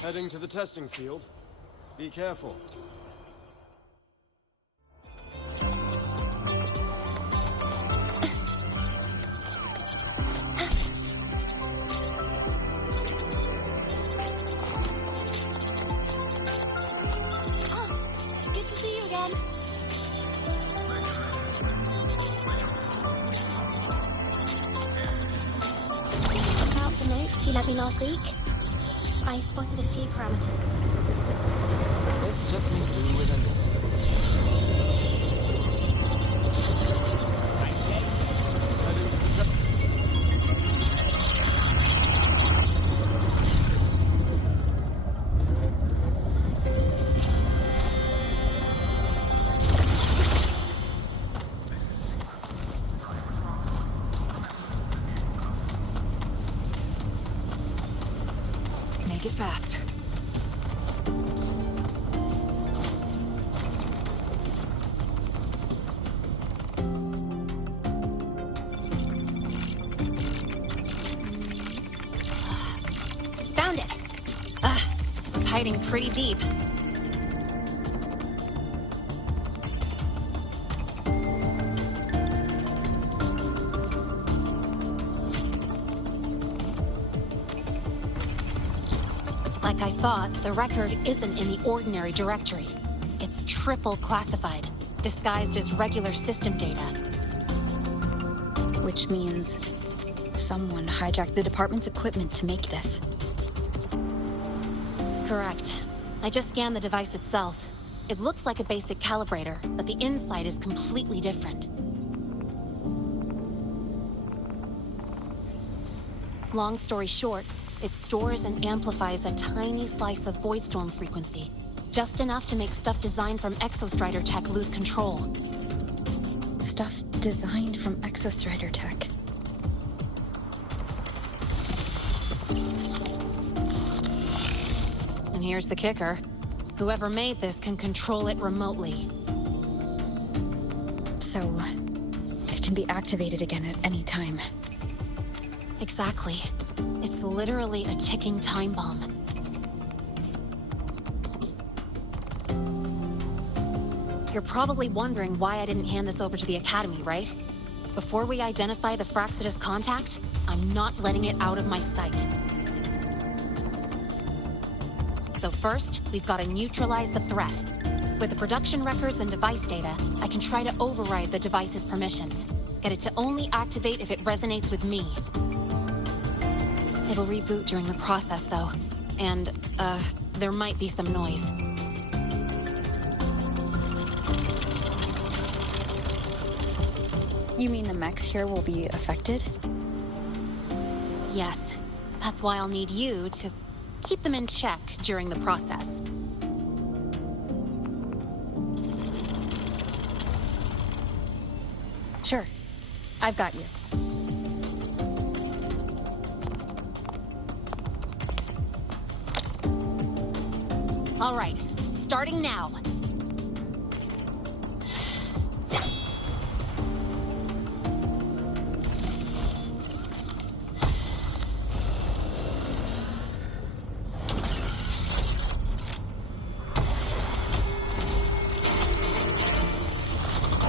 Heading to the testing field. Be careful. Good to see you again. About the notes you lent me last week, I spotted a few parameters. Let just me do with anything. Heading to the Make it fast. Found it! Was hiding pretty deep. Like I thought, the record isn't in the ordinary directory. It's triple classified, disguised as regular system data. Which means someone hijacked the department's equipment to make this. Correct. I just scanned the device itself. It looks like a basic calibrator, but the inside is completely different. Long story short, it stores and amplifies a tiny slice of voidstorm frequency, just enough to make stuff designed from Exostrider tech lose control. Stuff designed from Exostrider tech. And here's the kicker. Whoever made this can control it remotely. So, it can be activated again at any time. Exactly. It's literally a ticking time bomb. You're probably wondering why I didn't hand this over to the Academy, right? Before we identify the Fraxidus contact, I'm not letting it out of my sight. So first, we've got to neutralize the threat. With the production records and device data, I can try to override the device's permissions. Get it to only activate if it resonates with me. It'll reboot during the process, though. And, there might be some noise. You mean the mechs here will be affected? Yes. That's why I'll need you to keep them in check during the process. Sure. I've got you. All right, starting now.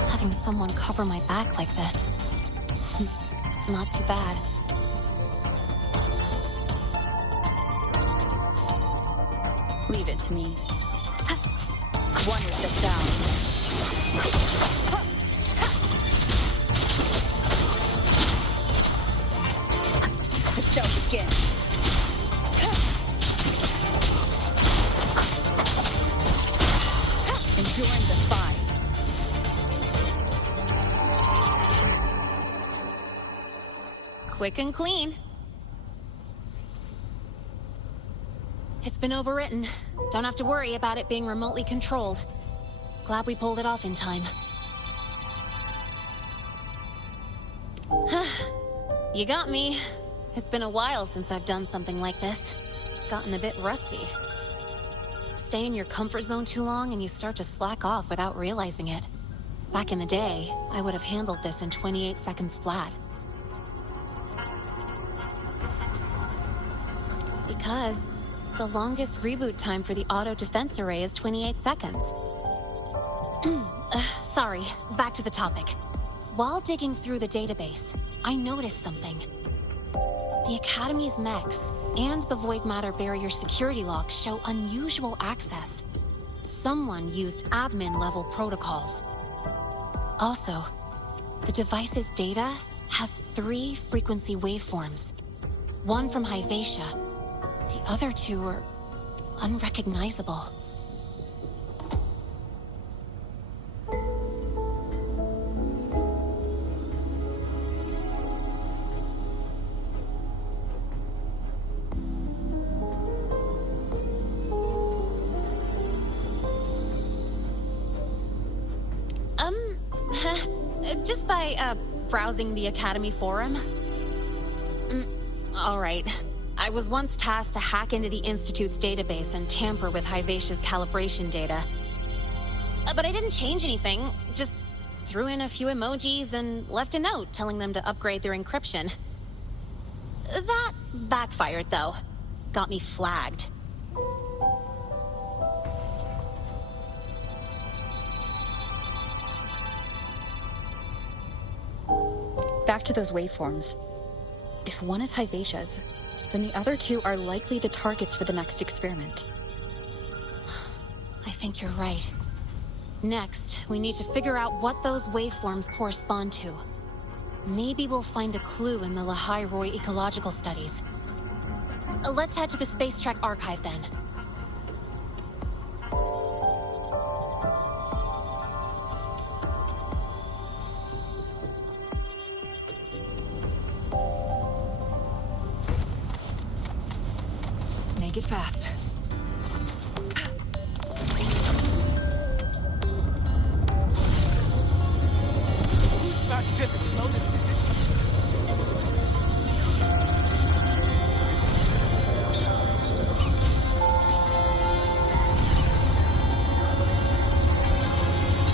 Having someone cover my back like this. Not too bad. Leave it to me. One with the sound. The show begins. Enduring the fight. Quick and clean. It's been overwritten. Don't have to worry about it being remotely controlled. Glad we pulled it off in time. You got me. It's been a while since I've done something like this. Gotten a bit rusty. Stay in your comfort zone too long and you start to slack off without realizing it. Back in the day, I would have handled this in 28 seconds flat. Because The longest reboot time for the auto defense array is 28 seconds. Sorry, back to the topic. While digging through the database, I noticed something. The Academy's mechs and the Void Matter Barrier security logs show unusual access. Someone used admin-level protocols. Also, the device's data has 3 frequency waveforms. One from Hyvatia. The other 2 are unrecognizable. Just by, browsing the Academy forum. All right. I was once tasked to hack into the Institute's database and tamper with Hyvatia's calibration data. But I didn't change anything, just threw in a few emojis and left a note telling them to upgrade their encryption. That backfired, though. Got me flagged. Back to those waveforms. If one is Hyvatia's, then the other 2 are likely the targets for the next experiment. I think you're right. Next, we need to figure out what those waveforms correspond to. Maybe we'll find a clue in the Lahai-Roi ecological studies. Let's head to the Space Trek archive then. Make it fast. Whose batch just exploded in the distance?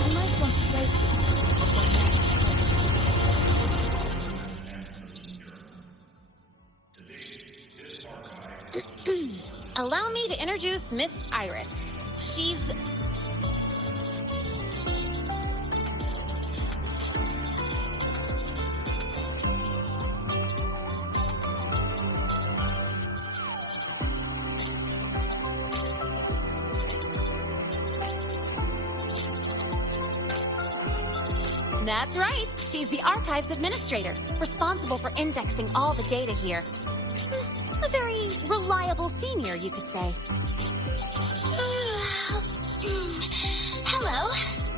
You might want to brace yourself. Allow me to introduce Miss Iris. She's... That's right. She's the Archives Administrator, responsible for indexing all the data here. A very reliable senior, you could say. Hello,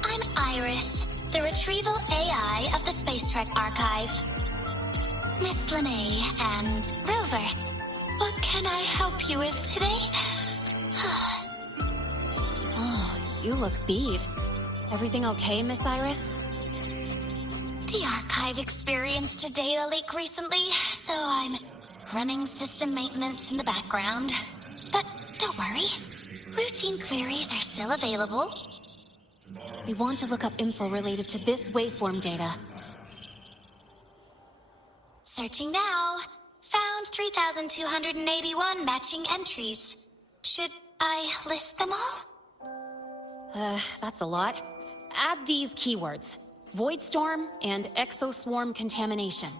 I'm Iris, the retrieval AI of the Space Trek Archive. Miss Linnae and Rover, what can I help you with today? Oh, you look beat. Everything okay, Miss Iris? The Archive experienced a data leak recently, so I'm running system maintenance in the background. But don't worry, routine queries are still available. We want to look up info related to this waveform data. Searching now. Found 3,281 matching entries. Should I list them all? That's a lot. Add these keywords: Void Storm and Exoswarm Contamination.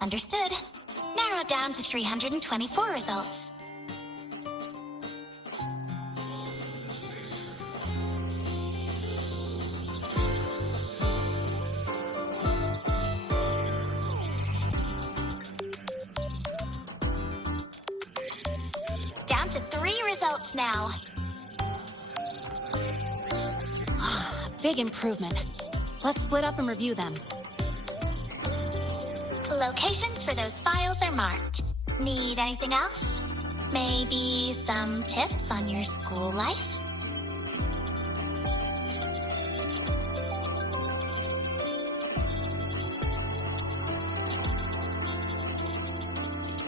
Understood. Narrowed down to 324 results. Down to 3 results now. Big improvement. Let's split up and review them. Locations for those files are marked. Need anything else? Maybe some tips on your school life?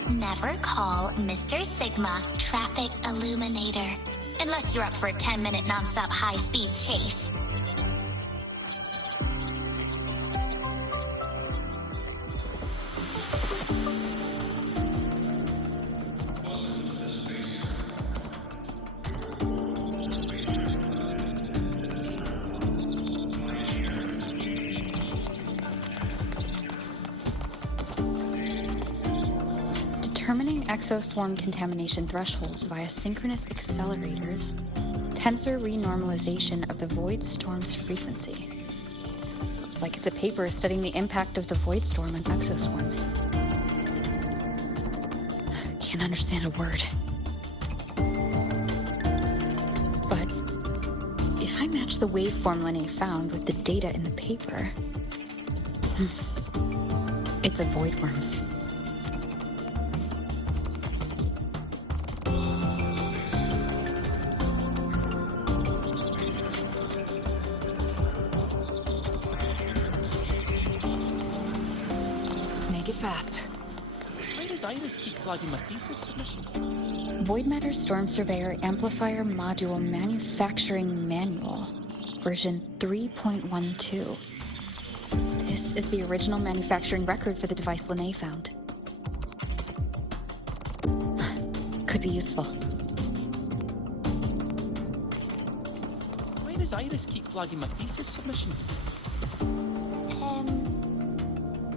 Never call Mr. Sigma Traffic Illuminator, unless you're up for a 10-minute nonstop high-speed chase. exoswarm contamination thresholds via synchronous accelerators, tensor renormalization of the void storm's frequency. Looks like it's a paper studying the impact of the void storm on exoswarm. Can't understand a word. But if I match the waveform Linnae found with the data in the paper, it's a void worms. Make it fast. Why does Iris keep flagging my thesis submissions? Void Matter Storm Surveyor Amplifier Module Manufacturing Manual, version 3.12. This is the original manufacturing record for the device Linnae found. Could be useful. Why does Iris keep flagging my thesis submissions?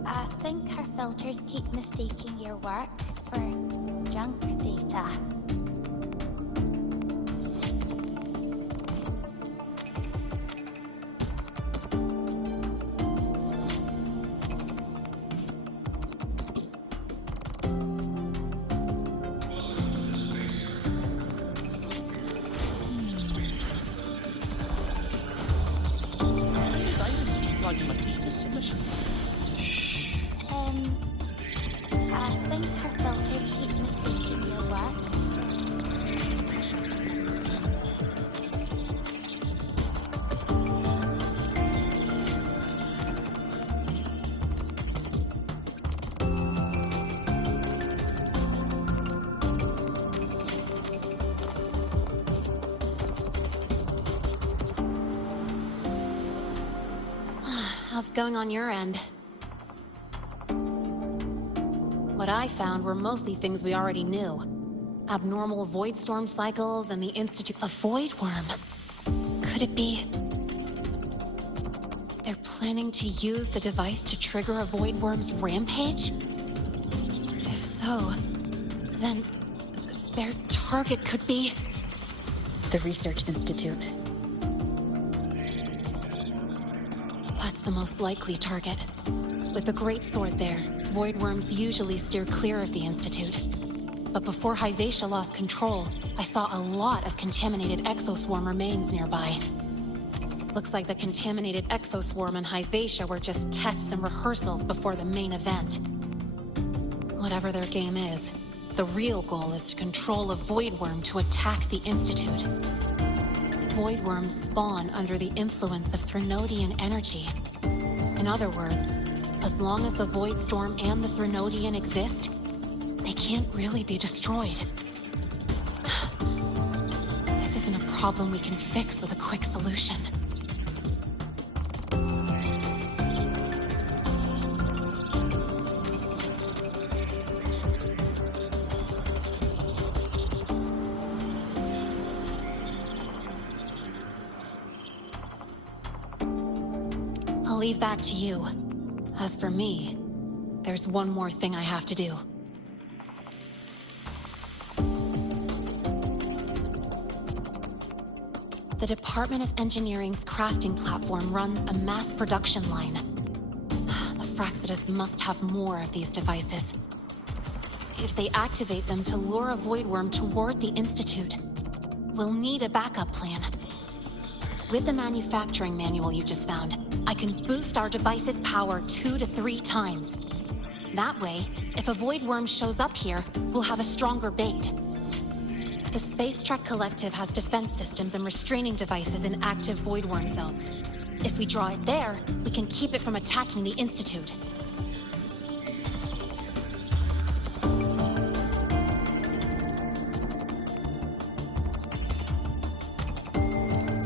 I think her filters keep mistaking your work for junk data. Why does Iris keep flagging my thesis submissions? I think her filters keep mistaking your work. How's it going on your end? What I found were mostly things we already knew. Abnormal void storm cycles and the Institute... A void worm? Could it be... they're planning to use the device to trigger a void worm's rampage? If so, then their target could be... The Research Institute. That's the most likely target. With the Great Sword there, void worms usually steer clear of the Institute. But before Hyvatia lost control, I saw a lot of contaminated exoswarm remains nearby. Looks like the contaminated exoswarm and Hyvatia were just tests and rehearsals before the main event. Whatever their game is, the real goal is to control a void worm to attack the Institute. Void worms spawn under the influence of Threnodian energy. In other words, as long as the Void Storm and the Threnodian exist, they can't really be destroyed. This isn't a problem we can fix with a quick solution. I'll leave that to you. As for me, there's one more thing I have to do. The Department of Engineering's crafting platform runs a mass production line. The Fraxidus must have more of these devices. If they activate them to lure a void worm toward the Institute, we'll need a backup plan. With the manufacturing manual you just found, I can boost our device's power 2 to 3 times. That way, if a void worm shows up here, we'll have a stronger bait. The Space Trek Collective has defense systems and restraining devices in active void worm zones. If we draw it there, we can keep it from attacking the Institute.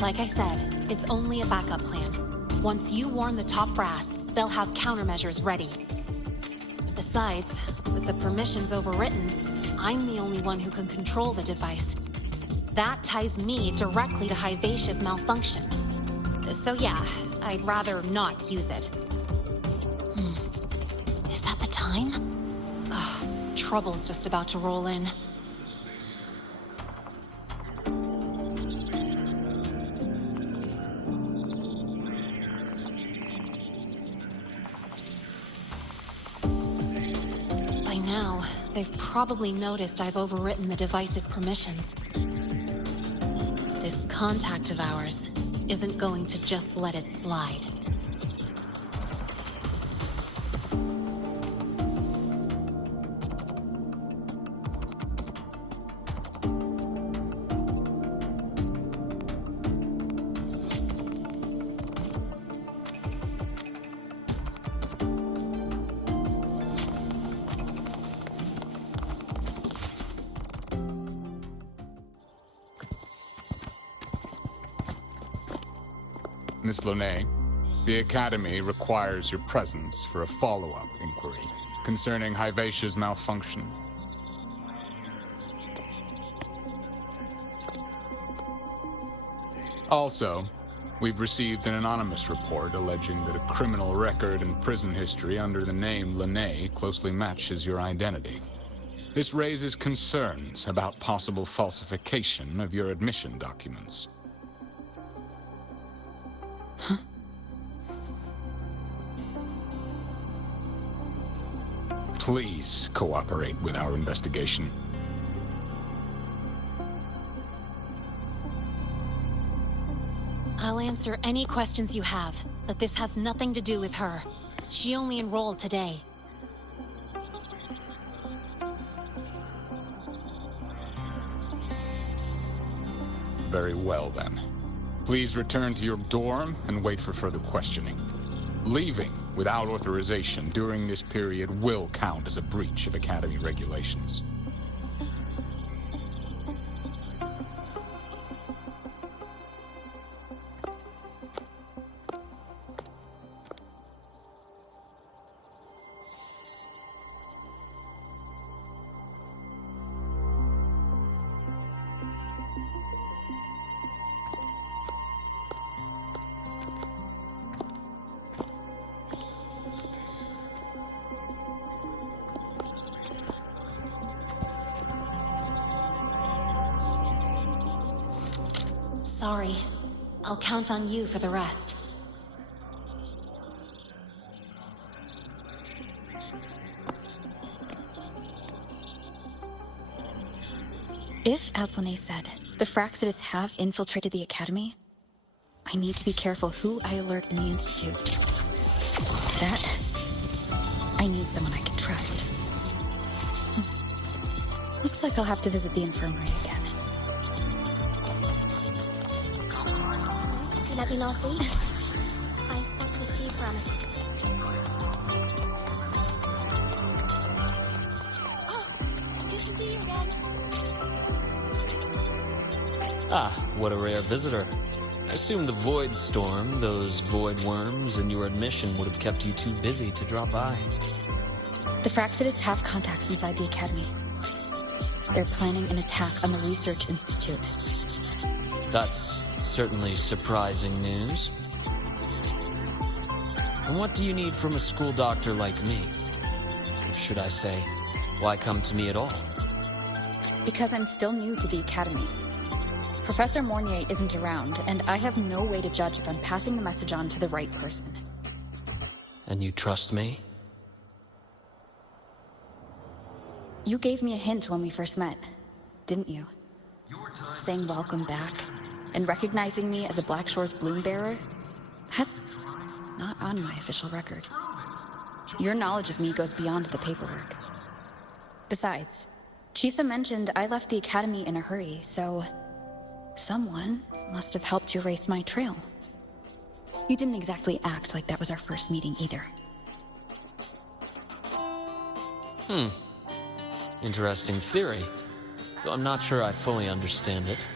Like I said, it's only a backup plan. Once you warn the top brass, they'll have countermeasures ready. Besides, with the permissions overwritten, I'm the only one who can control the device. That ties me directly to Hyvatia's malfunction. So yeah, I'd rather not use it. Is that the time? Ugh, trouble's just about to roll in. By now, they've probably noticed I've overwritten the device's permissions. This contact of ours isn't going to just let it slide. Miss Lahai, the Academy requires your presence for a follow-up inquiry concerning Hivacia's malfunction. Also, we've received an anonymous report alleging that a criminal record and prison history under the name Lahai closely matches your identity. This raises concerns about possible falsification of your admission documents. Please cooperate with our investigation. I'll answer any questions you have, but this has nothing to do with her. She only enrolled today. Very well, then. Please return to your dorm and wait for further questioning. Leaving without authorization during this period will count as a breach of Academy regulations. Sorry. I'll count on you for the rest. If, as Lahai said, the Fractsidus have infiltrated the Academy, I need to be careful who I alert in the Institute. That, I need someone I can trust. Looks like I'll have to visit the infirmary again. So you let me last week? I spotted a few parameters. Oh, good to see you again. Ah, what a rare visitor. I assume the void storm, those void worms, and your admission would have kept you too busy to drop by. The Fractsidus have contacts inside the Academy. They're planning an attack on the Research Institute. That's certainly surprising news. And what do you need from a school doctor like me? Or should I say, why come to me at all? Because I'm still new to the Academy. Professor Mornier isn't around, and I have no way to judge if I'm passing the message on to the right person. And you trust me? You gave me a hint when we first met, didn't you? Saying welcome back, and recognizing me as a Black Shore's bloom bearer? That's not on my official record. Your knowledge of me goes beyond the paperwork. Besides, Chisa mentioned I left the Academy in a hurry, so someone must have helped you erase my trail. You didn't exactly act like that was our first meeting either. Interesting theory, though I'm not sure I fully understand it.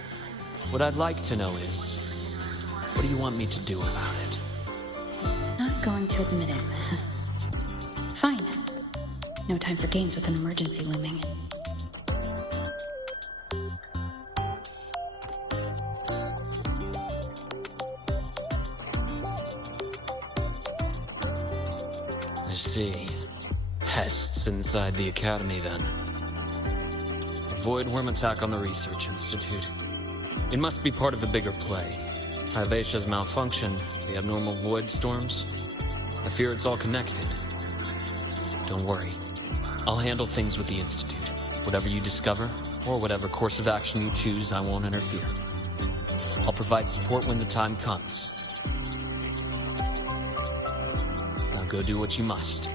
What I'd like to know is, what do you want me to do about it? Not going to admit it. Fine. No time for games with an emergency looming. I see. Pests inside the Academy, then. void worm attack on the Research Institute. It must be part of a bigger play. Hyvatia's malfunction, the abnormal void storms. I fear it's all connected. Don't worry. I'll handle things with the Institute. Whatever you discover, or whatever course of action you choose, I won't interfere. I'll provide support when the time comes. Now go do what you must.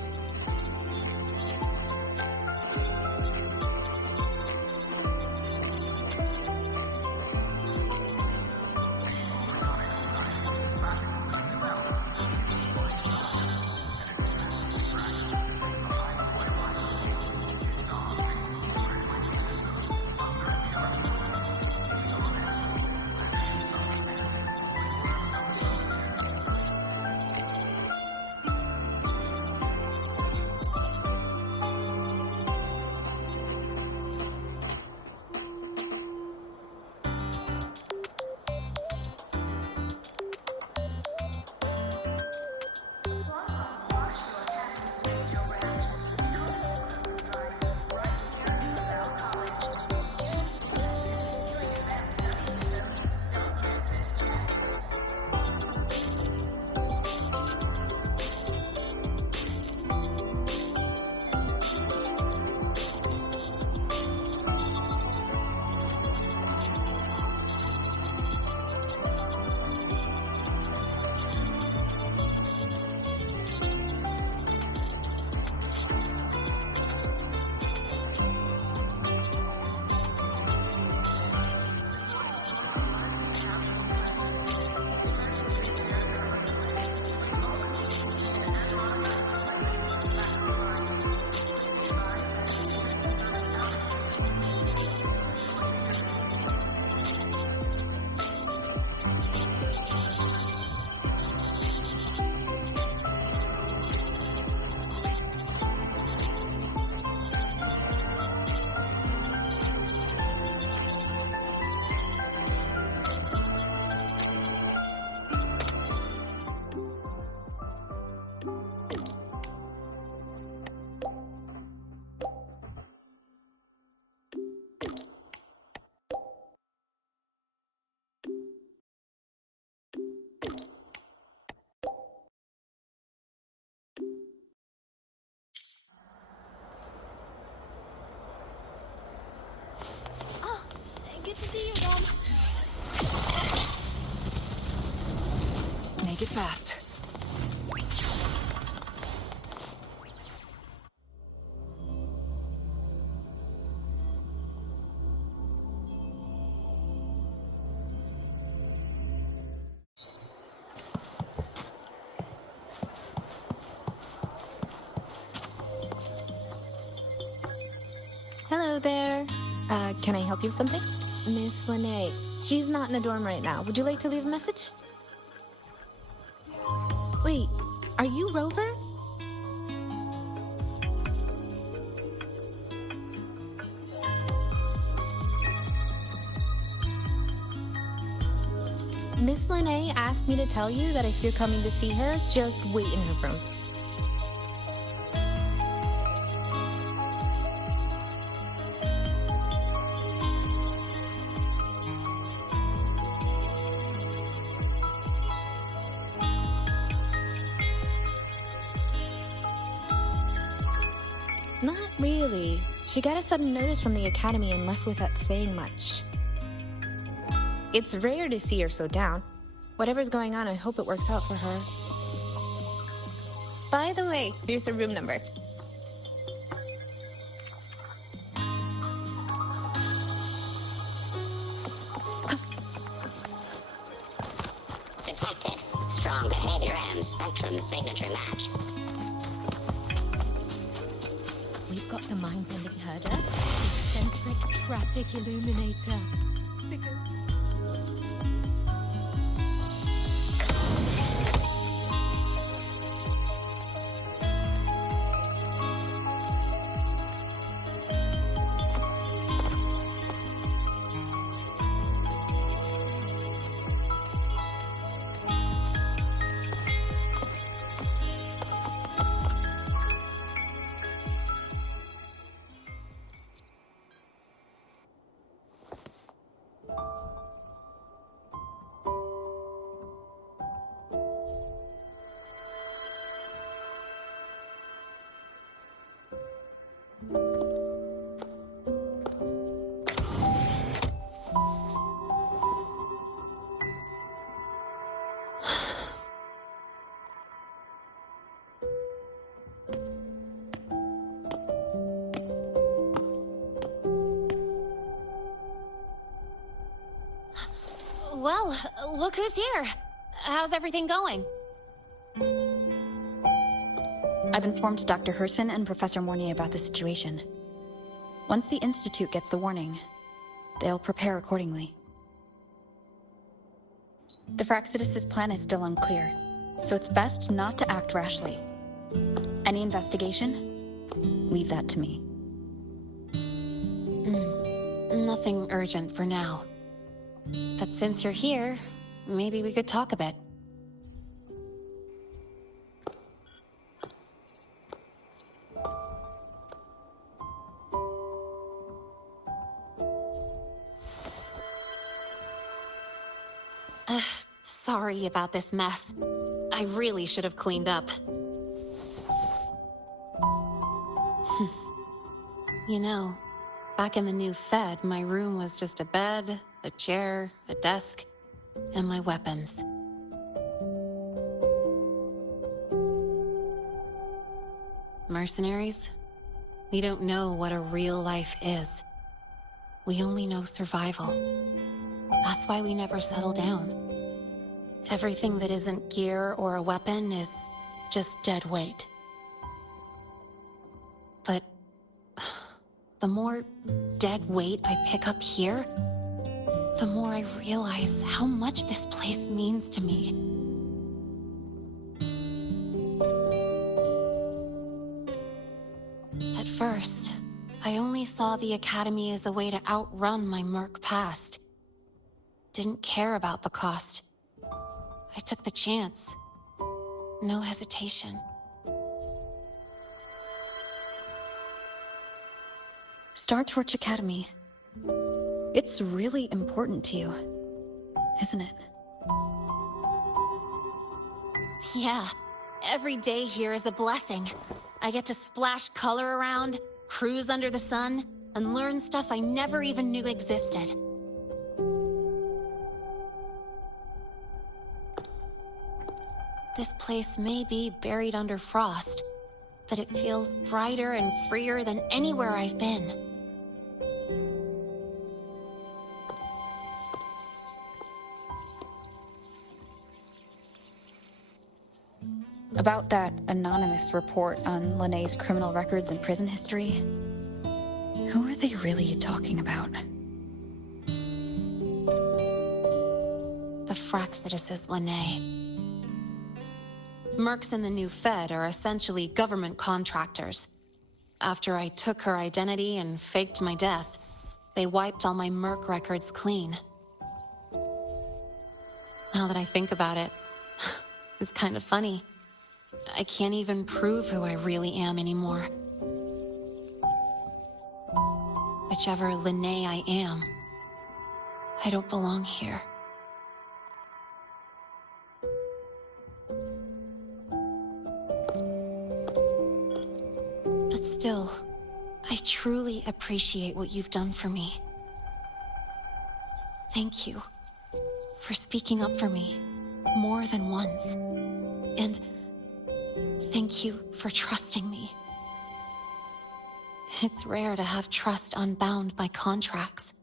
Good to see you again. Make it fast. Hello there. Can I help you with something? Miss Lene. She's not in the dorm right now. Would you like to leave a message? Wait, are you Rover? Miss Lene asked me to tell you that if you're coming to see her, just wait in her room. Not really. She got a sudden notice from the academy and left without saying much. It's rare to see her so down. Whatever's going on, I hope it works out for her. By the way, here's her room number. Detected. Strong behavior and spectrum signature match. We've got the mind-bending herder, eccentric traffic illuminator. Well, look who's here. How's everything going? I've informed Dr. Herson and Professor Mornay about the situation. Once the Institute gets the warning, they'll prepare accordingly. The Fraxidus' plan is still unclear, so it's best not to act rashly. Any investigation? Leave that to me. Nothing urgent for now. But since you're here, maybe we could talk a bit. Sorry about this mess. I really should have cleaned up. You know, back in the new Fed, my room was just a bed, a chair, a desk, and my weapons. Mercenaries? We don't know what a real life is. We only know survival. That's why we never settle down. Everything that isn't gear or a weapon is just dead weight. But the more dead weight I pick up here, the more I realize how much this place means to me. At first, I only saw the Academy as a way to outrun my merc past. Didn't care about the cost. I took the chance. No hesitation. Star Torch Academy. It's really important to you, isn't it? Yeah, every day here is a blessing. I get to splash color around, cruise under the sun, and learn stuff I never even knew existed. This place may be buried under frost, but it feels brighter and freer than anywhere I've been. About that anonymous report on Linnéa's criminal records and prison history, who are they really talking about? The Fraxidus is Linné. Mercs in the new Fed are essentially government contractors. After I took her identity and faked my death, they wiped all my merc records clean. Now that I think about it, it's kind of funny. I can't even prove who I really am anymore. Whichever Linné I am, I don't belong here. But still, I truly appreciate what you've done for me. Thank you for speaking up for me more than once. And thank you for trusting me. It's rare to have trust unbound by contracts.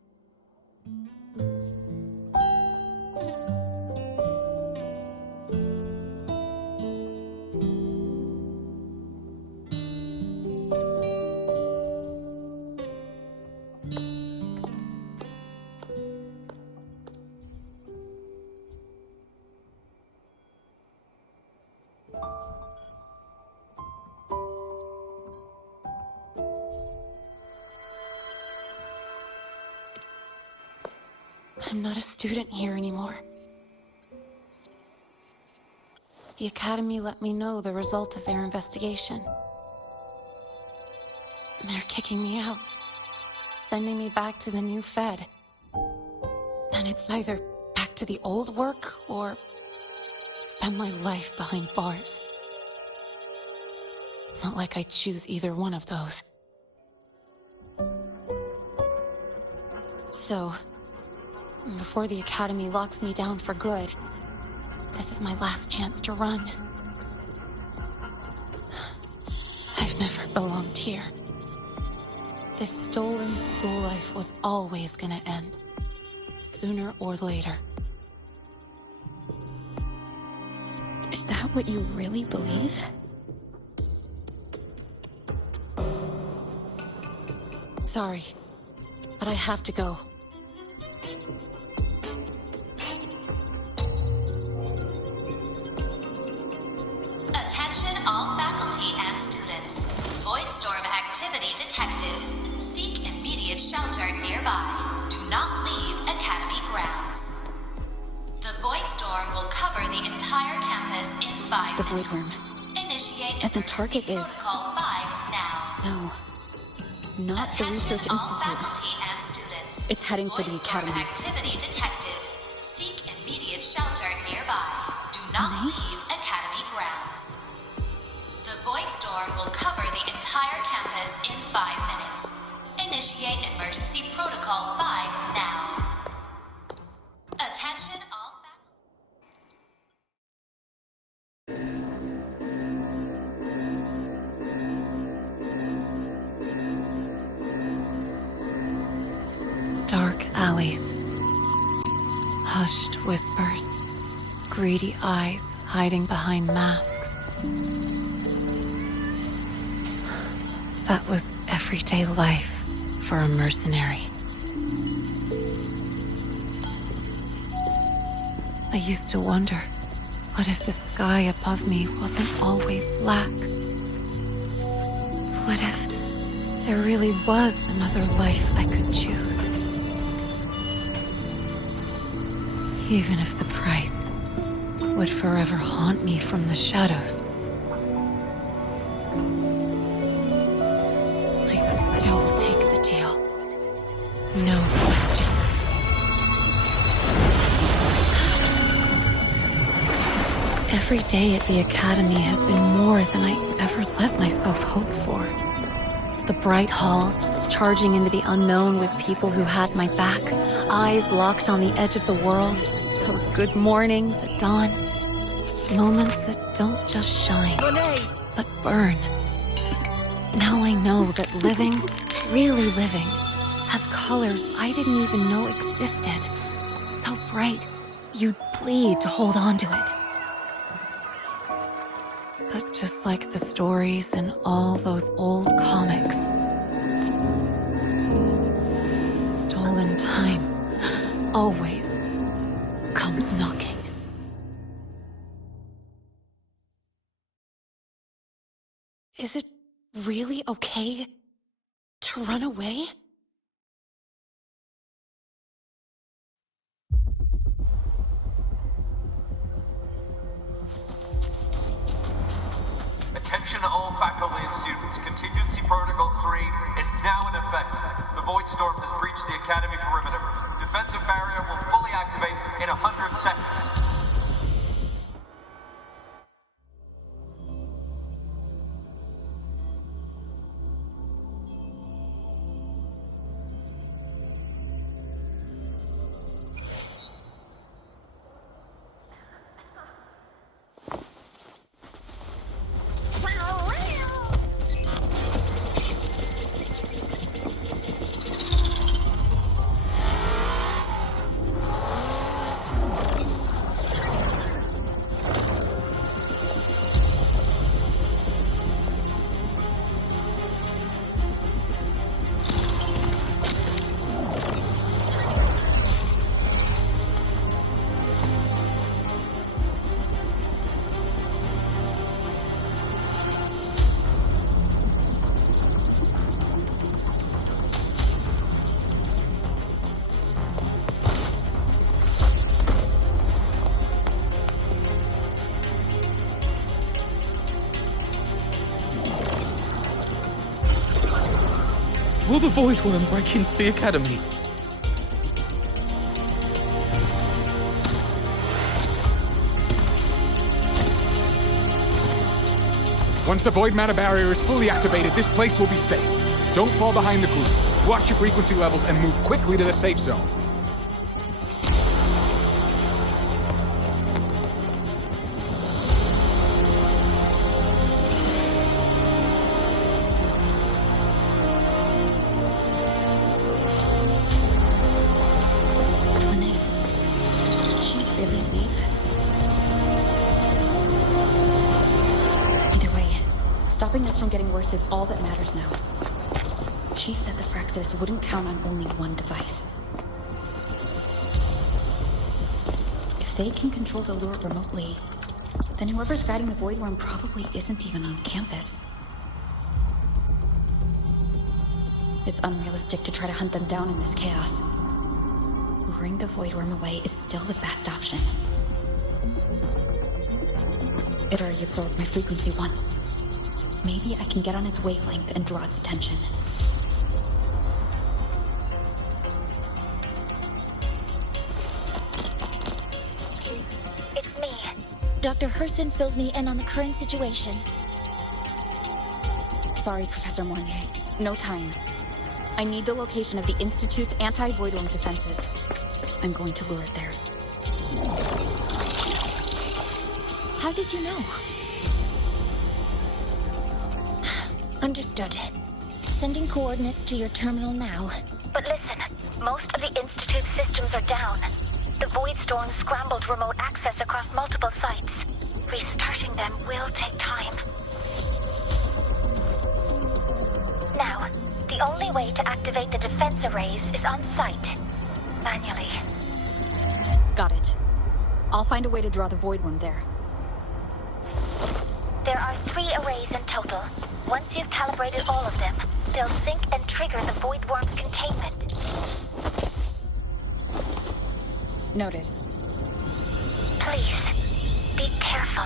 I'm not a student here anymore. The Academy let me know the result of their investigation. They're kicking me out, sending me back to the new Fed. And it's either back to the old work or spend my life behind bars. Not like I choose either one of those. So, before the Academy locks me down for good, this is my last chance to run. I've never belonged here. This stolen school life was always gonna end, sooner or later. that what you really believe? Sorry, but I have to go. Attention all faculty and students. Void storm activity detected. Seek immediate shelter nearby. Do not leave Academy grounds. The void storm will cover the entire campus in 5 The void minutes. worm. Initiate And the emergency target is- protocol 5 now. No. Not the Attention Research all Institute. faculty and students. It's heading for Void the storm Academy. activity detected. Seek immediate shelter nearby. Do not Honey? leave Academy grounds. The void storm will cover the entire campus in 5 minutes. Initiate emergency protocol 5 now. Attention all Dark alleys. Hushed whispers. Greedy eyes hiding behind masks. That was everyday life for a mercenary. I used to wonder, what if the sky above me wasn't always black? What if there really was another life I could choose? Even if the price would forever haunt me from the shadows, I'd still take the deal. No question. Every day at the Academy has been more than I ever let myself hope for. The bright halls, charging into the unknown with people who had my back, eyes locked on the edge of the world, those good mornings at dawn, moments that don't just shine, but burn. Now I know that living, really living, has colors I didn't even know existed. So bright, you'd bleed to hold on to it. But just like the stories in all those old comics, stolen time always comes knocking. Is it really okay to run away? Attention all faculty and students. Contingency Protocol 3 is now in effect. The Void Storm has breached the Academy perimeter. Defensive barrier will fully activate in 100 seconds. Will the Void Worm break into the Academy? Once the void matter barrier is fully activated, this place will be safe. Don't fall behind the group. Watch your frequency levels and move quickly to the safe zone. Stopping this from getting worse is all that matters now. She said the Fraxis wouldn't count on only one device. If they can control the lure remotely, then whoever's guiding the Void Worm probably isn't even on campus. It's unrealistic to try to hunt them down in this chaos. Luring the Void Worm away is still the best option. It already absorbed my frequency once. Maybe I can get on its wavelength and draw its attention. It's me. Dr. Herson filled me in on the current situation. Sorry, Professor Mornier. No time. I need the location of the Institute's anti-Void Worm defenses. I'm going to lure it there. How did you know? Understood. Sending coordinates to your terminal now. But listen, most of the Institute's systems are down. The Void Storm scrambled remote access across multiple sites. Restarting them will take time. Now, the only way to activate the defense arrays is on site. Manually. Got it. I'll find a way to draw the Void Worm there. There are 3 arrays in total. Once you've calibrated all of them, they'll sync and trigger the Void Worm's containment. Noted. Please, be careful.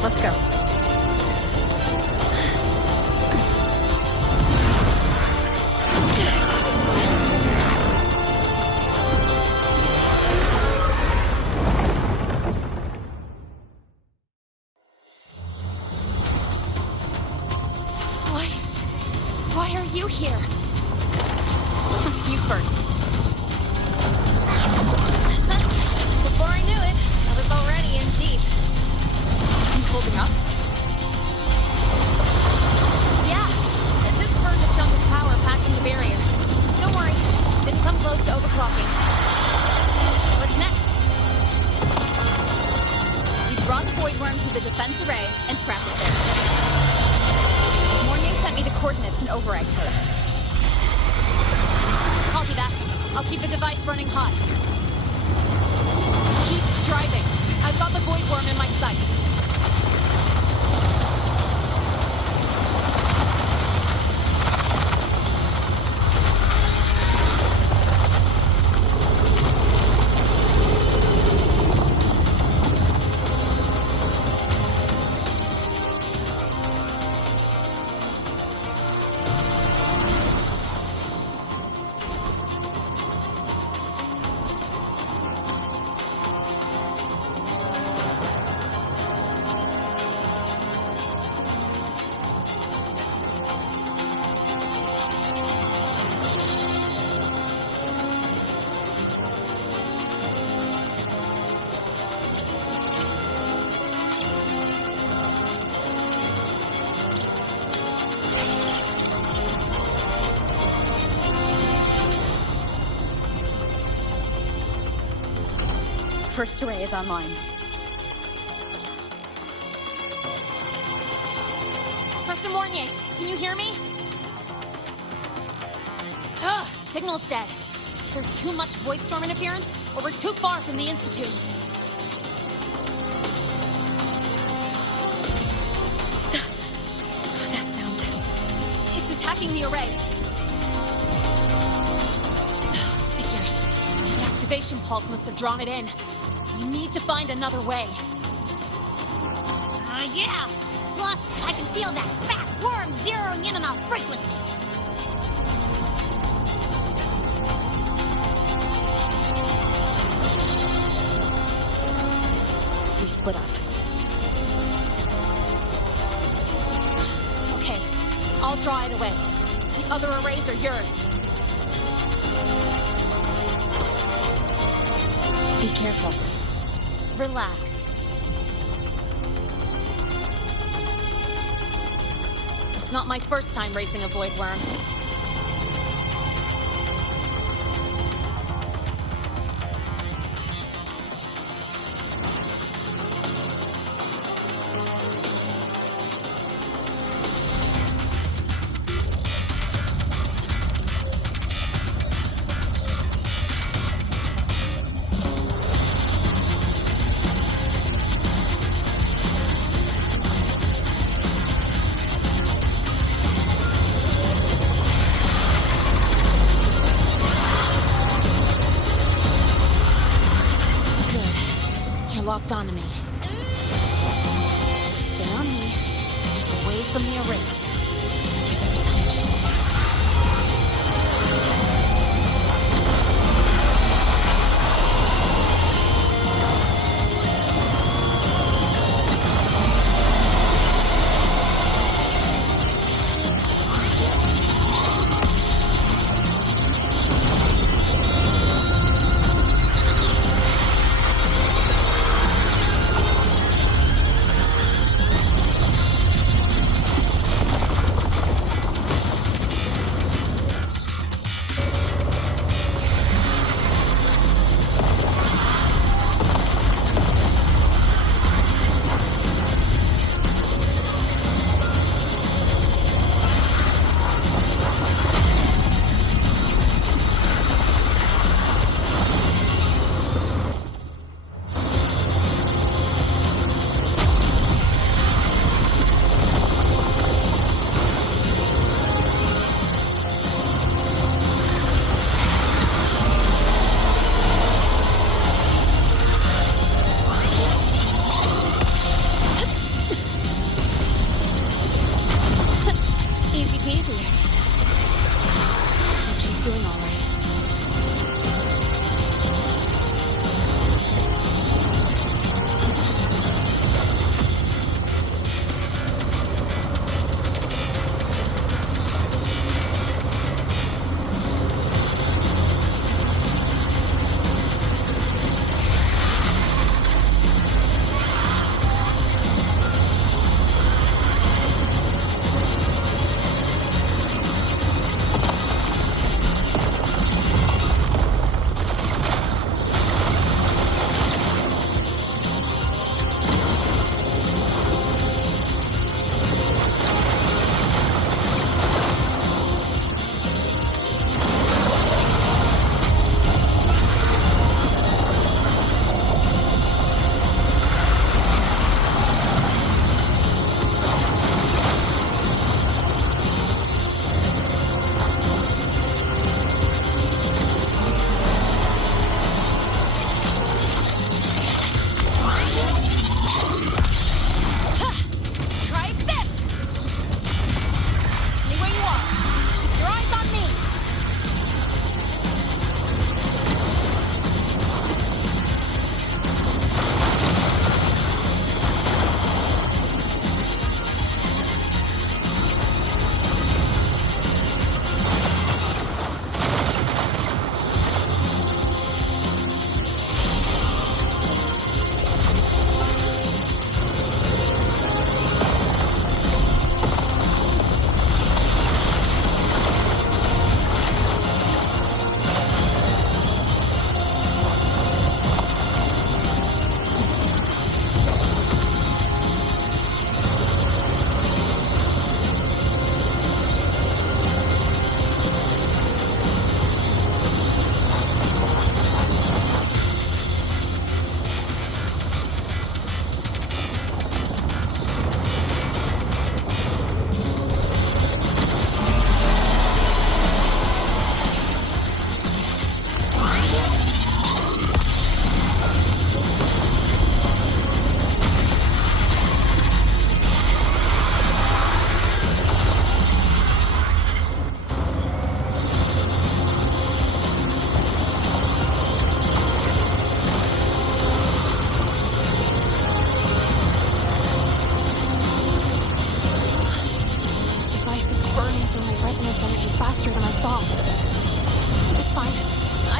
Let's go. Why are you here? You first. Before I knew it, I was already in deep. You holding up? Yeah, I just burned a chunk of power patching the barrier. Don't worry, didn't come close to overclocking. What's next? You draw the Void Worm to the defense array and trap it there. Mornier sent me the coordinates and override codes. Copy that. I'll keep the device running hot. Keep driving. I've got the Void Worm in my sights. First array is online. Can you hear me? Ugh, signal's dead. Either too much void storm interference, or we're too far from the Institute. That sound. It's attacking the array. Figures. The activation pulse must have drawn it in. We need to find another way. Yeah. Plus, I can feel that fat worm zeroing in on our frequency. We split up. Okay, I'll draw it away. The other arrays are yours. Be careful. Relax. It's not my first time racing a void worm. Locked onto me. Just stay on me. Keep away from the arrays. Give her the time she needs.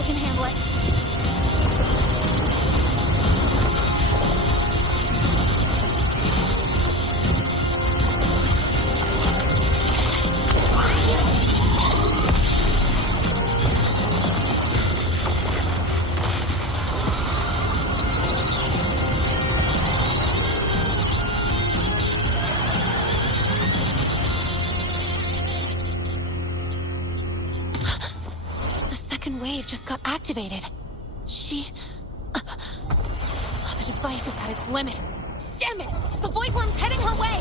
can handle it. Wave just got activated. The device is at its limit. Damn it! The Void Worm's heading her way!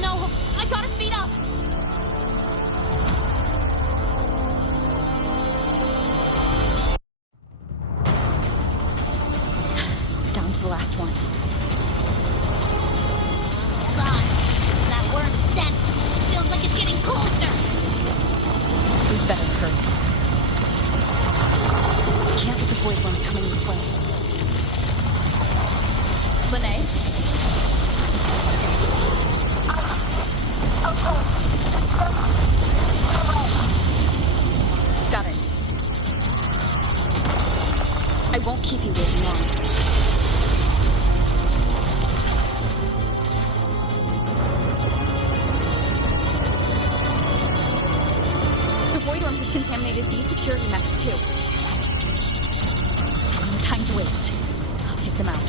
No! I gotta speed up! Down to the last one. Worm scent feels like it's getting closer. We'd better hurry. Can't let the Void Worms coming this way. Lene? Got it. I won't keep you waiting long. Contaminated these security mechs too. No time to waste. I'll take them out.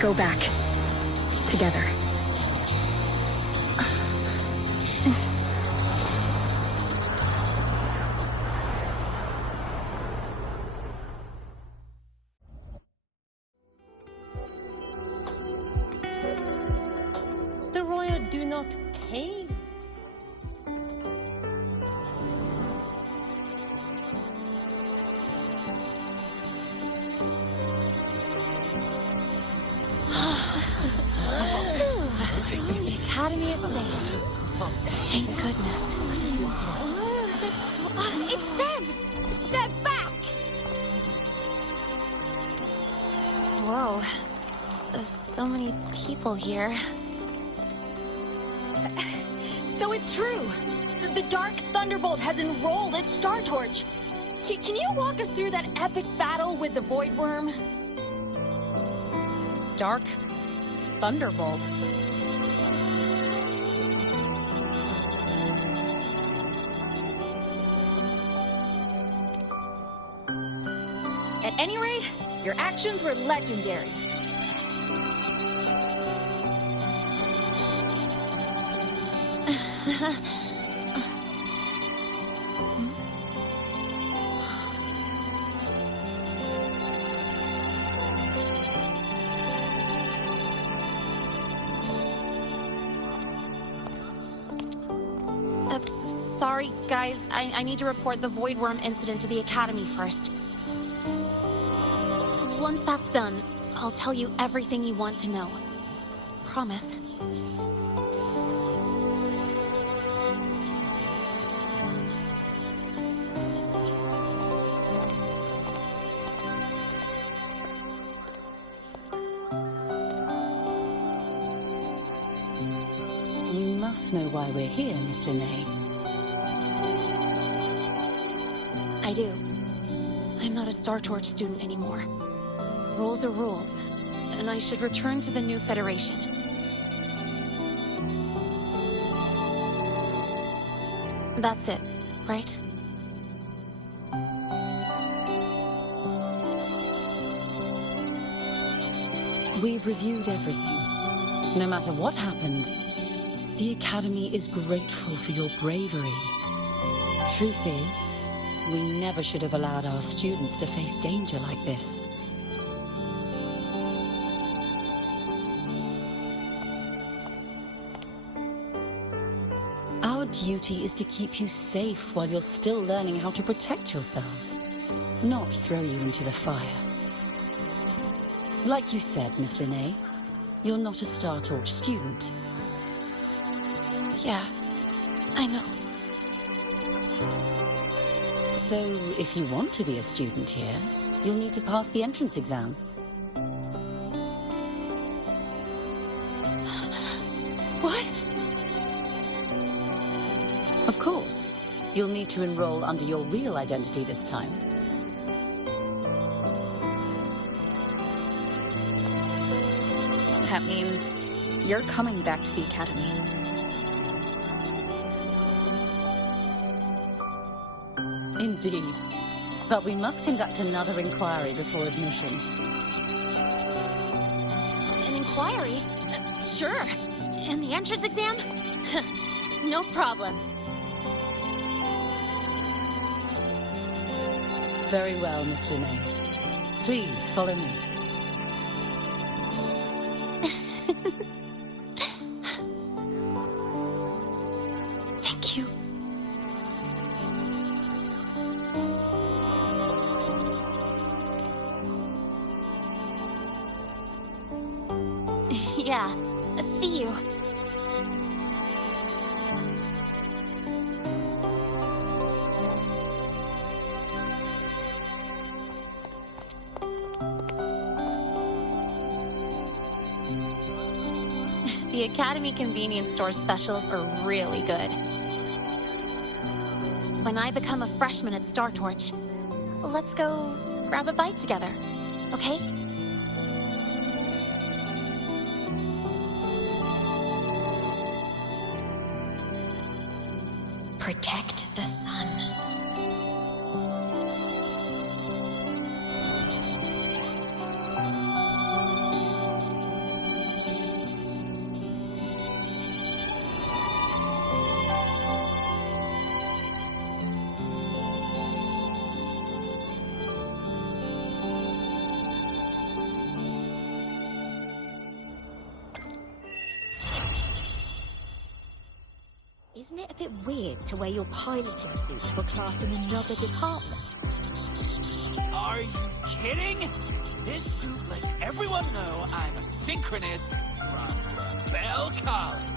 Go back. Together. The Royal do not tame. is safe. Thank goodness. It's them! They're back! Whoa. There's so many people here. So it's true. The Dark Thunderbolt has enrolled at Star Torch. Can you walk us through that epic battle with the Void Worm? Dark Thunderbolt. At any rate, your actions were legendary. Sorry, guys. I need to report the Void Worm incident to the Academy first. Once that's done, I'll tell you everything you want to know. Promise. You must know why we're here, Miss Linnae. I do. I'm not a Star Torch student anymore. Rules are rules, and I should return to the new Federation. That's it, right? We've reviewed everything. No matter what happened, the Academy is grateful for your bravery. Truth is, we never should have allowed our students to face danger like this. Our duty is to keep you safe while you're still learning how to protect yourselves, not throw you into the fire. Like you said, Miss Linnae, you're not a Star Torch student. Yeah, I know. So, if you want to be a student here, you'll need to pass the entrance exam. What? Of course. You'll need to enroll under your real identity this time. That means you're coming back to the Academy. Indeed. But we must conduct another inquiry before admission. An inquiry? Sure. And the entrance exam? No problem. Very well, Miss Linnae. Please, follow me. Thank you. Yeah, see you. The Academy convenience store specials are really good. When I become a freshman at Star Torch, let's go grab a bite together, okay? Protect the sun. Isn't it a bit weird to wear your piloting suit to a class in another department? Are you kidding? This suit lets everyone know I'm a synchronist from Bell College.